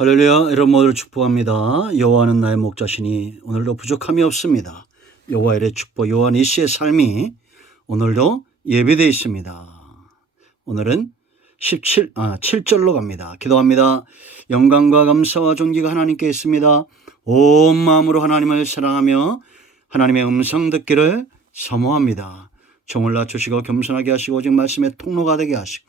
할렐루야. 여러분 모두를 축복합니다. 여호와는 나의 목자시니 오늘도 부족함이 없습니다. 여호와 일의 축복, 여호와 니시의 삶이 오늘도 예배되어 있습니다. 오늘은 7절로 갑니다. 기도합니다. 영광과 감사와 존귀가 하나님께 있습니다. 온 마음으로 하나님을 사랑하며 하나님의 음성 듣기를 사모합니다. 종을 낮추시고 겸손하게 하시고 오직 말씀의 통로가 되게 하시고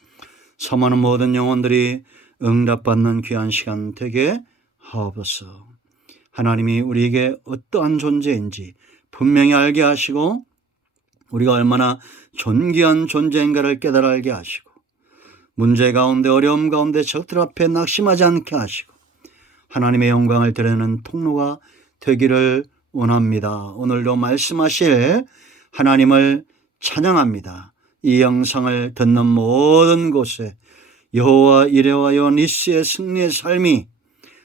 사모하는 모든 영혼들이 응답받는 귀한 시간 되게 하옵소서. 하나님이 우리에게 어떠한 존재인지 분명히 알게 하시고 우리가 얼마나 존귀한 존재인가를 깨달아 알게 하시고 문제 가운데 어려움 가운데 적들 앞에 낙심하지 않게 하시고 하나님의 영광을 드러내는 통로가 되기를 원합니다. 오늘도 말씀하실 하나님을 찬양합니다. 이 영상을 듣는 모든 곳에 여호와 이레와 여호와 니시의 승리의 삶이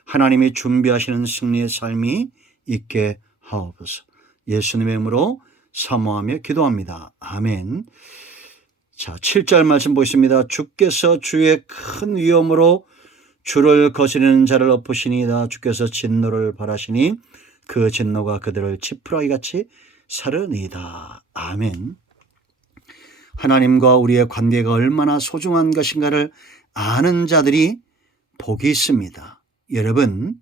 하나님이 준비하시는 승리의 삶이 있게 하옵소서. 예수님의 이름으로 사모하며 기도합니다. 아멘. 자, 7절 말씀 보겠습니다. 주께서 주의 큰 위엄으로 주를 거스리는 자를 엎으시니이다. 주께서 진노를 바라시니 그 진노가 그들을 지푸라기 같이 사르니이다. 아멘. 하나님과 우리의 관계가 얼마나 소중한 것인가를 아는 자들이 복이 있습니다. 여러분,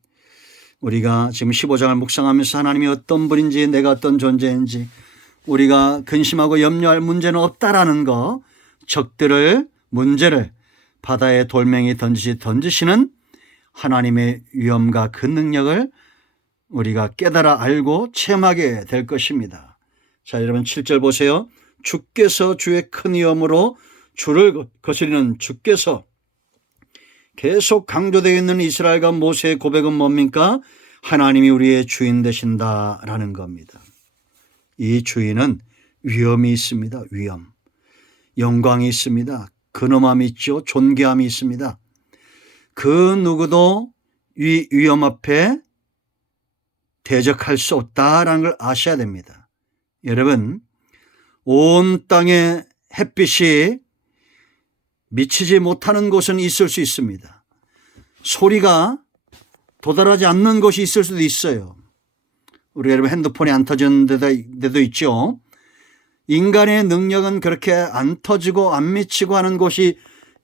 우리가 지금 15장을 묵상하면서 하나님이 어떤 분인지 내가 어떤 존재인지 우리가 근심하고 염려할 문제는 없다라는 거, 적들을 문제를 바다에 돌멩이 던지시는 하나님의 위엄과 그 능력을 우리가 깨달아 알고 체험하게 될 것입니다. 자, 여러분 7절 보세요. 주께서 주의 큰 위엄으로 주를 거스리는 주께서 계속 강조되어 있는 이스라엘과 모세의 고백은 뭡니까? 하나님이 우리의 주인 되신다라는 겁니다. 이 주인은 위엄이 있습니다. 위엄. 영광이 있습니다. 근엄함이 있죠. 존귀함이 있습니다. 그 누구도 이 위엄 앞에 대적할 수 없다라는 걸 아셔야 됩니다. 여러분, 온 땅에 햇빛이 미치지 못하는 곳은 있을 수 있습니다. 소리가 도달하지 않는 곳이 있을 수도 있어요. 우리 여러분 핸드폰이 안 터지는 데도 있죠. 인간의 능력은 그렇게 안 터지고 안 미치고 하는 곳이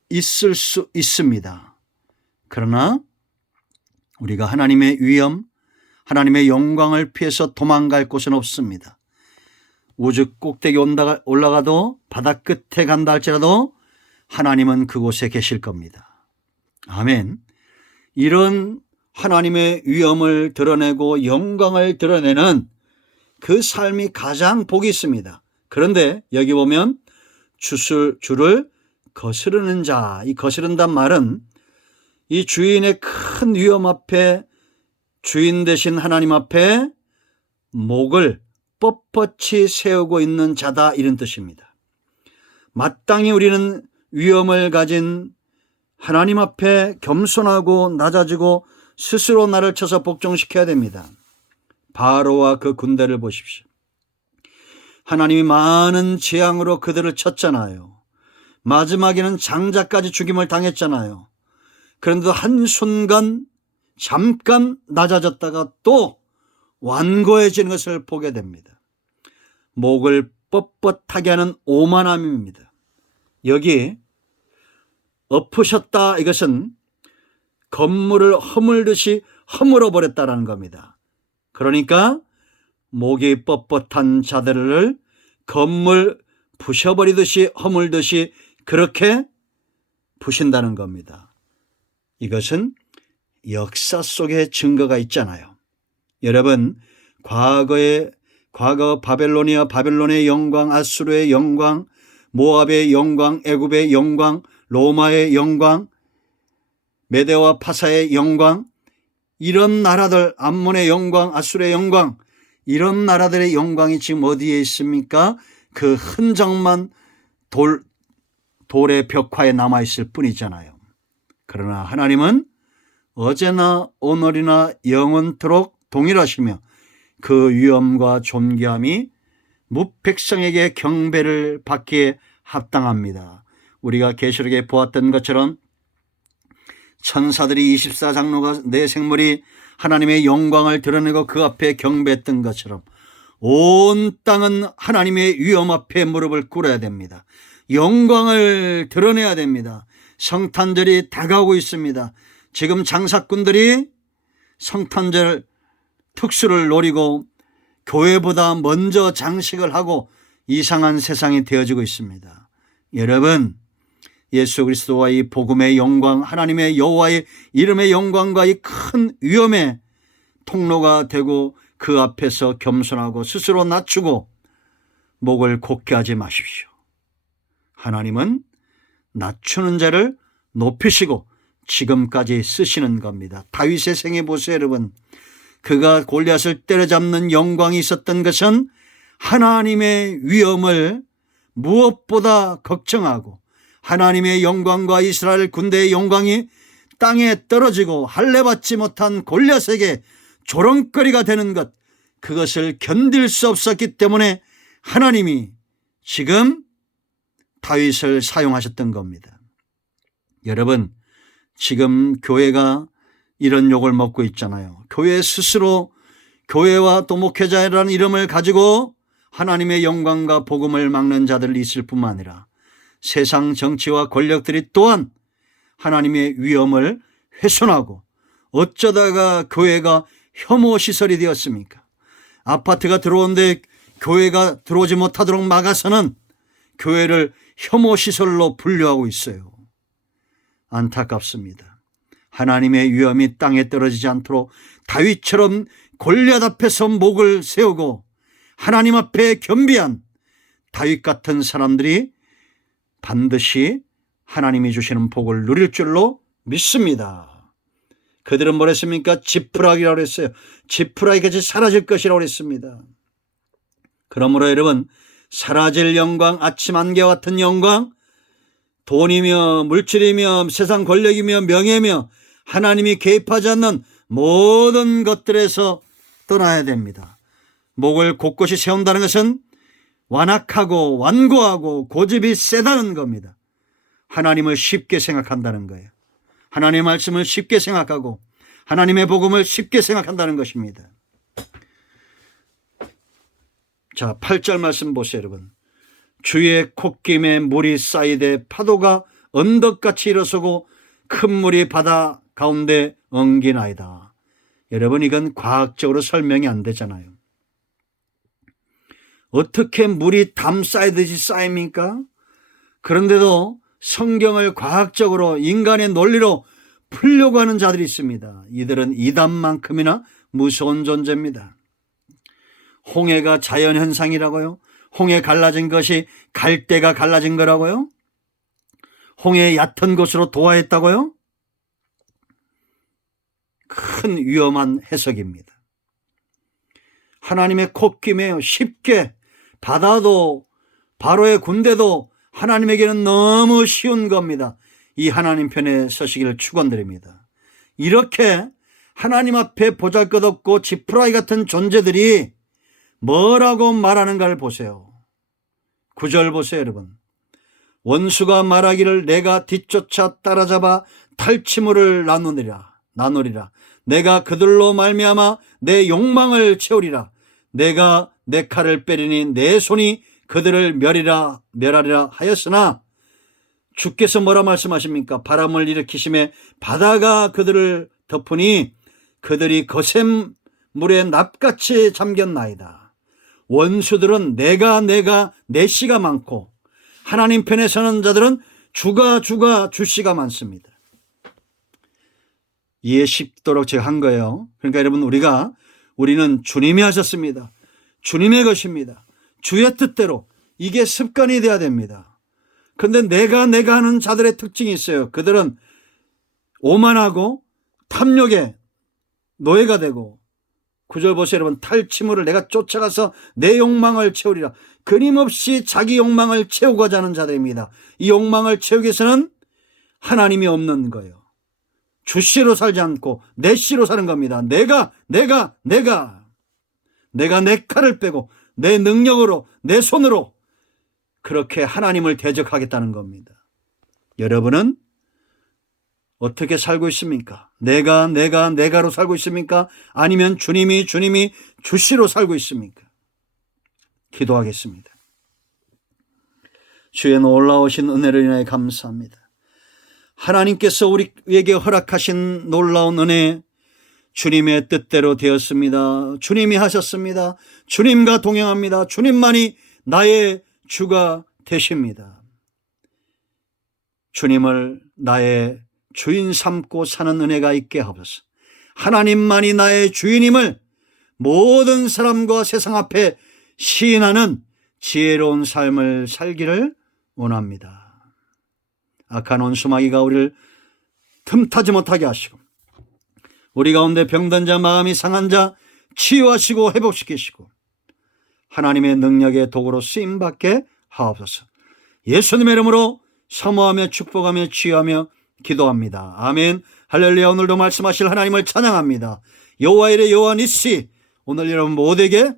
있을 수 있습니다. 그러나 우리가 하나님의 위엄, 하나님의 영광을 피해서 도망갈 곳은 없습니다. 우주 꼭대기 올라가도 바다 끝에 간다 할지라도 하나님은 그곳에 계실 겁니다. 아멘. 이런 하나님의 위엄을 드러내고 영광을 드러내는 그 삶이 가장 복이 있습니다. 그런데 여기 보면 주를 거스르는 자, 이 거스른단 말은 이 주인의 큰 위엄 앞에 주인 되신 하나님 앞에 목을 뻣뻣이 세우고 있는 자다 이런 뜻입니다. 마땅히 우리는 위엄을 가진 하나님 앞에 겸손하고 낮아지고 스스로 나를 쳐서 복종시켜야 됩니다. 바로와 그 군대를 보십시오. 하나님이 많은 재앙으로 그들을 쳤잖아요. 마지막에는 장자까지 죽임을 당했잖아요. 그런데 한순간 잠깐 낮아졌다가 또 완고해지는 것을 보게 됩니다. 목을 뻣뻣하게 하는 오만함입니다. 여기 엎으셨다 이것은 건물을 허물듯이 허물어 버렸다는 겁니다. 그러니까 목이 뻣뻣한 자들을 건물 부셔버리듯이 허물듯이 그렇게 부신다는 겁니다. 이것은 역사 속에 증거가 있잖아요. 여러분, 과거 바벨론의 영광, 아수르의 영광, 모압의 영광, 애굽의 영광, 로마의 영광, 메대와 파사의 영광, 이런 나라들, 암몬의 영광, 아수르의 영광, 이런 나라들의 영광이 지금 어디에 있습니까? 그 흔적만 돌의 벽화에 남아있을 뿐이잖아요. 그러나 하나님은 어제나 오늘이나 영원토록 동일하시며 그 위엄과 존귀함이 무백성에게 경배를 받기에 합당합니다. 우리가 계시록에 보았던 것처럼 천사들이 24장로가 네 생물이 하나님의 영광을 드러내고 그 앞에 경배했던 것처럼 온 땅은 하나님의 위엄 앞에 무릎을 꿇어야 됩니다. 영광을 드러내야 됩니다. 성탄절이 다가오고 있습니다. 지금 장사꾼들이 성탄절 특수를 노리고 교회보다 먼저 장식을 하고 이상한 세상이 되어지고 있습니다. 여러분, 예수 그리스도와 이 복음의 영광, 하나님의 여호와의 이름의 영광과 이 큰 위엄의 통로가 되고 그 앞에서 겸손하고 스스로 낮추고 목을 곧게 하지 마십시오. 하나님은 낮추는 자를 높이시고 지금까지 쓰시는 겁니다. 다윗의 생애 보세요, 여러분. 그가 골리앗을 때려잡는 영광이 있었던 것은 하나님의 위엄을 무엇보다 걱정하고 하나님의 영광과 이스라엘 군대의 영광이 땅에 떨어지고 할례받지 못한 골리앗에게 조롱거리가 되는 것, 그것을 견딜 수 없었기 때문에 하나님이 지금 다윗을 사용하셨던 겁니다. 여러분, 지금 교회가 이런 욕을 먹고 있잖아요. 교회 스스로 교회와 또 목회자라는 이름을 가지고 하나님의 영광과 복음을 막는 자들이 있을 뿐만 아니라 세상 정치와 권력들이 또한 하나님의 위엄을 훼손하고, 어쩌다가 교회가 혐오 시설이 되었습니까? 아파트가 들어오는데 교회가 들어오지 못하도록 막아서는 교회를 혐오 시설로 분류하고 있어요. 안타깝습니다. 하나님의 위엄이 땅에 떨어지지 않도록 다윗처럼 골리앗 앞에서 목을 세우고 하나님 앞에 겸비한 다윗 같은 사람들이 반드시 하나님이 주시는 복을 누릴 줄로 믿습니다. 그들은 뭐라 했습니까? 지푸라기라고 했어요. 지푸라기같이 사라질 것이라고 했습니다. 그러므로 여러분, 사라질 영광, 아침 안개와 같은 영광, 돈이며 물질이며 세상 권력이며 명예며 하나님이 개입하지 않는 모든 것들에서 떠나야 됩니다. 목을 곳곳이 세운다는 것은 완악하고 완고하고 고집이 세다는 겁니다. 하나님을 쉽게 생각한다는 거예요. 하나님의 말씀을 쉽게 생각하고 하나님의 복음을 쉽게 생각한다는 것입니다. 자, 8절 말씀 보세요, 여러분. 주의 콧김에 물이 쌓이되 파도가 언덕같이 일어서고 큰 물이 바다 가운데 엉기나이다. 여러분, 이건 과학적으로 설명이 안 되잖아요. 어떻게 물이 담 쌓이듯이 쌓입니까? 그런데도 성경을 과학적으로 인간의 논리로 풀려고 하는 자들이 있습니다. 이들은 이단만큼이나 무서운 존재입니다. 홍해가 자연현상이라고요? 홍해 갈라진 것이 갈대가 갈라진 거라고요? 홍해 얕은 곳으로 도화했다고요? 큰 위험한 해석입니다. 하나님의 콧김에 쉽게 바다도 바로의 군대도 하나님에게는 너무 쉬운 겁니다. 이 하나님 편에 서시기를 축원드립니다. 이렇게 하나님 앞에 보잘것없고 지푸라기 같은 존재들이 뭐라고 말하는가를 보세요. 9절 보세요, 여러분. 원수가 말하기를 내가 뒤쫓아 따라잡아 탈취물을 나누리라. 내가 그들로 말미암아 내 욕망을 채우리라. 내가 내 칼을 빼리니 내 손이 그들을 멸하리라 하였으나, 주께서 뭐라 말씀하십니까? 바람을 일으키심에 바다가 그들을 덮으니 그들이 거센 물에 납같이 잠겼나이다. 원수들은 내 씨가 많고 하나님 편에 서는 자들은 주씨가 많습니다. 이해 쉽도록 제가 한 거예요. 그러니까 여러분, 우리는 주님이 하셨습니다. 주님의 것입니다. 주의 뜻대로 이게 습관이 돼야 됩니다. 그런데 내가 하는 자들의 특징이 있어요. 그들은 오만하고 탐욕의 노예가 되고, 9절 보세요, 여러분. 탈취물을 내가 쫓아가서 내 욕망을 채우리라. 끊임없이 자기 욕망을 채우고자 하는 자들입니다. 이 욕망을 채우기 위해서는 하나님이 없는 거예요. 주씨로 살지 않고 내 씨로 사는 겁니다. 내가 내 칼을 빼고 내 능력으로, 내 손으로 그렇게 하나님을 대적하겠다는 겁니다. 여러분은 어떻게 살고 있습니까? 내가로 살고 있습니까? 아니면 주님이 주시로 살고 있습니까? 기도하겠습니다. 주의 놀라우신 은혜를 인하여 감사합니다. 하나님께서 우리에게 허락하신 놀라운 은혜, 주님의 뜻대로 되었습니다. 주님이 하셨습니다. 주님과 동행합니다. 주님만이 나의 주가 되십니다. 주님을 나의 주인 삼고 사는 은혜가 있게 하옵소서. 하나님만이 나의 주인임을 모든 사람과 세상 앞에 시인하는 지혜로운 삶을 살기를 원합니다. 악한 원수마귀가 우리를 틈타지 못하게 하시고 우리 가운데 병든 자, 마음이 상한 자 치유하시고 회복시키시고 하나님의 능력의 도구로 쓰임받게 하옵소서. 예수님의 이름으로 사모하며 축복하며 치유하며 기도합니다. 아멘. 할렐루야. 오늘도 말씀하실 하나님을 찬양합니다. 여호와 이레 여호와 니시, 오늘 여러분 모두에게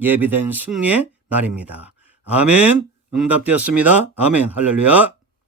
예비된 승리의 날입니다. 아멘. 응답되었습니다. 아멘. 할렐루야.